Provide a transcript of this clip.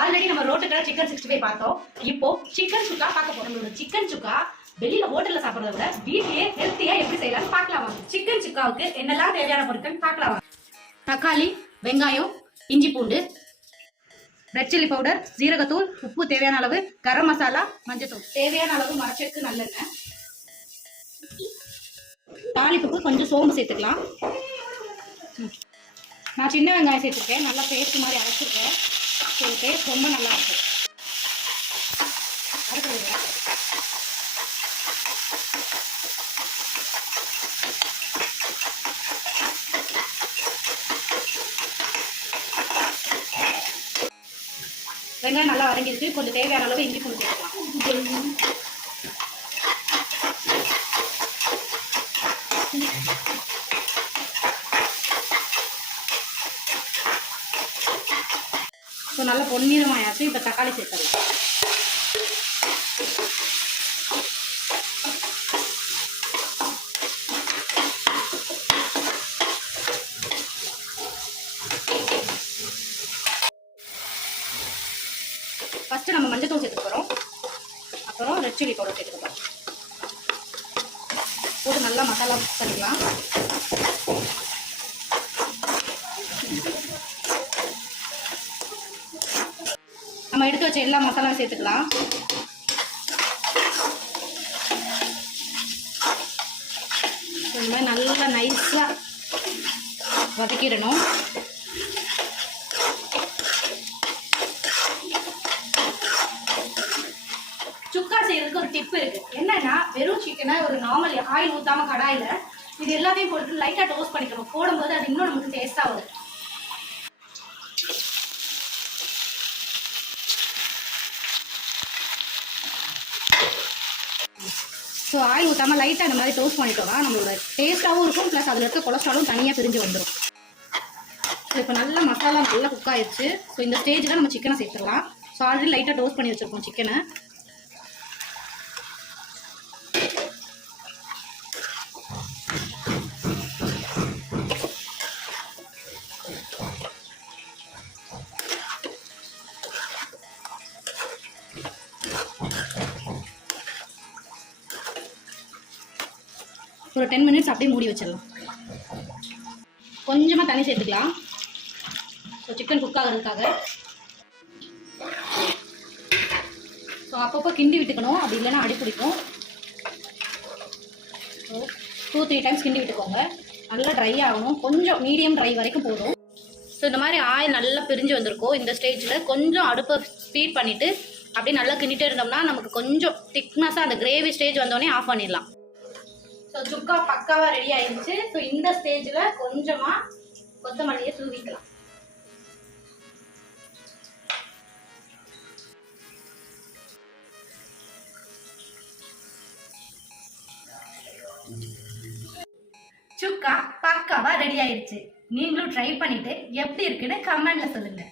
Already நம்ம ரோட்டுக்கடை chicken 65 பார்த்தோம். இப்போ சிக்கன் சுக்கா பார்க்க போறோம். நம்மளோட சிக்கன் சுக்கா வெளியில ஹோட்டல்ல சாப்பிடுறத விட வீட்லயே ஹெல்த்தியா எப்படி செய்யலாம்னு பார்க்கலாம். சிக்கன் சுக்காவுக்கு என்னெல்லாம் தேவையான பொருட்கள் பார்க்கலாம். தக்காளி, வெங்காயம், இஞ்சி பூண்டு, ரெட் சில்லி பவுடர், ஜீரகத்தூள், உப்பு தேவையான அளவு, கரம் மசாலா, மஞ்சத்தூள் தேவையான அளவு, மரச்செக்கு நல்லெண்ணெய், தாளிப்புக்கு கொஞ்சம் சோம்பு சேர்த்துக்கலாம். நான் சின்ன வெங்காயம் சேர்த்துருக்கேன், நல்லா பேஸ்ட் மாதிரி அரைச்சிருக்கேன். டேஸ்ட் ரொம்ப நல்லா இருக்கும். வெங்காயம் நல்லா வதங்கிடுச்சு. கொஞ்சம் தேவையான அளவு இஞ்சி பூண்டு சேர்த்துக்கலாம். ஸோ நல்லா பொன்னிறமாயாச்சு. இப்போ தக்காளி சேர்த்துடலாம். ஃபஸ்ட்டு நம்ம மஞ்சத்தூள் சேர்த்துக்க போகிறோம். அப்புறம் ரெட் சில்லி பவுடர் சேர்த்துக்க போகிறோம். போட்டு நல்லா மசாலா மிக்ஸ் பண்ணிக்கலாம். நம்ம எடுத்து வச்ச எல்லா மசாலாவும் சேர்த்துக்கலாம். இந்த மாதிரி நல்லா நைஸாக வதக்கிடணும். சுக்கா செய்யறதுக்கு ஒரு டிப் இருக்கு. என்னன்னா, வெறும் சிக்கனை ஒரு நார்மல் ஆயில் ஊத்தாம கடாயில இது எல்லாத்தையும் போட்டு லைட்டா டோஸ்ட் பண்ணிக்கணும். போடும்போது அது இன்னும் நமக்கு டேஸ்டா வரும். ஸோ ஆயில் ஊற்றாமல் லைட்டாக அந்த மாதிரி டோஸ்ட் பண்ணிட்டோம்னா நம்மளோட டேஸ்ட்டாகவும் இருக்கும், ப்ளஸ் அதில் இருக்க கொலஸ்ட்ராலும் தனியாக பிரிஞ்சு வந்துடும். ஸோ இப்போ நல்லா மசாலா நல்லா குக் ஆயிடுச்சு. ஸோ இந்த ஸ்டேஜில் நம்ம சிக்கனை சேர்த்துக்கலாம். ஸோ ஆல்ரெடி லைட்டாக டோஸ்ட் பண்ணி வச்சுருக்கோம் சிக்கனை. ஒரு 10 மினிட்ஸ் அப்படியே மூடி வச்சிடலாம். கொஞ்சமாக தண்ணி சேர்த்துக்கலாம். ஸோ சிக்கன் குக் ஆகிறதுக்காக. ஸோ அப்பப்போ கிண்டி விட்டுக்கணும், அப்படி இல்லைன்னா அடி பிடிக்கும். ஸோ 2-3 டைம்ஸ் கிண்டி விட்டுக்கோங்க. நல்லா ட்ரை ஆகணும். கொஞ்சம் மீடியம் ட்ரை வரைக்கும் போதும். ஸோ இந்த மாதிரி ஆயில் நல்லா பிரிஞ்சு வந்திருக்கும். இந்த ஸ்டேஜில் கொஞ்சம் அடுப்பை ஸ்பீட் பண்ணிவிட்டு அப்படியே நல்லா கிண்டிகிட்டே இருந்தோம்னா நமக்கு கொஞ்சம் திக்னஸாக அந்த கிரேவி ஸ்டேஜ் வந்தோடனே ஆஃப் பண்ணிடலாம். ஸோ சுக்கா பக்காவாக ரெடி ஆயிடுச்சு. ஸோ இந்த ஸ்டேஜில் கொஞ்சமாக கொத்தமல்லியை தூவிக்கலாம். சுக்கா பக்காவாக ரெடி ஆயிடுச்சு. நீங்களும் ட்ரை பண்ணிட்டு எப்படி இருக்குன்னு கமெண்ட்ல சொல்லுங்க.